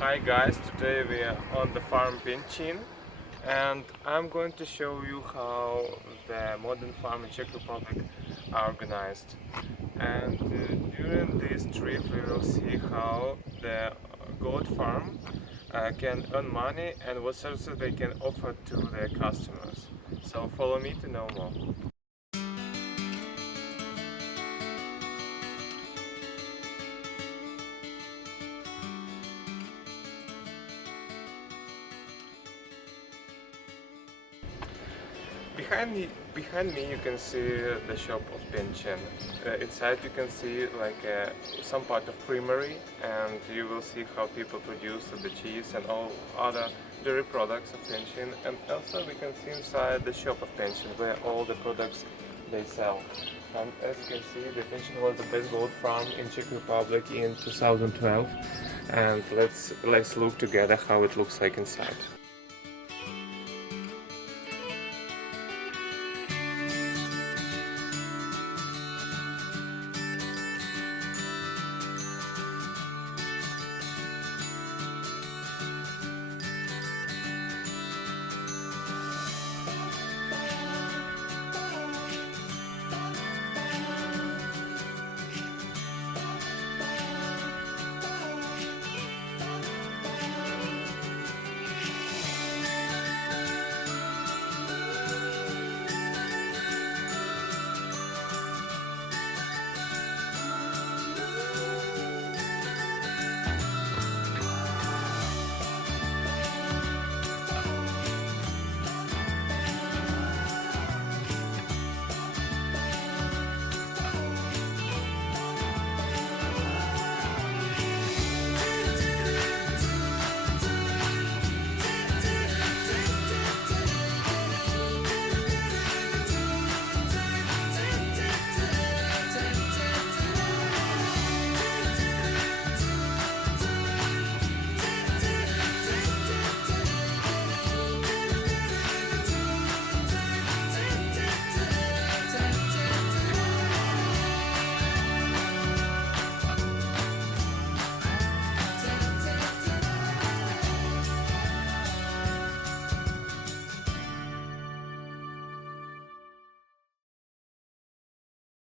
Hi guys, today we are on the farm Pencin and I'm going to show you how the modern farm in Czech Republic are organized. And during this trip we will see how the goat farm can earn money and what services they can offer to their customers. So follow me to know more. Behind me you can see the shop of Pencin. Inside you can see some part of creamery, and you will see how people produce the cheese and all other dairy products of Pencin. And also we can see inside the shop of Pencin where all the products they sell. And as you can see, the Pencin was the best goat farm in Czech Republic in 2012. And let's look together how it looks like inside.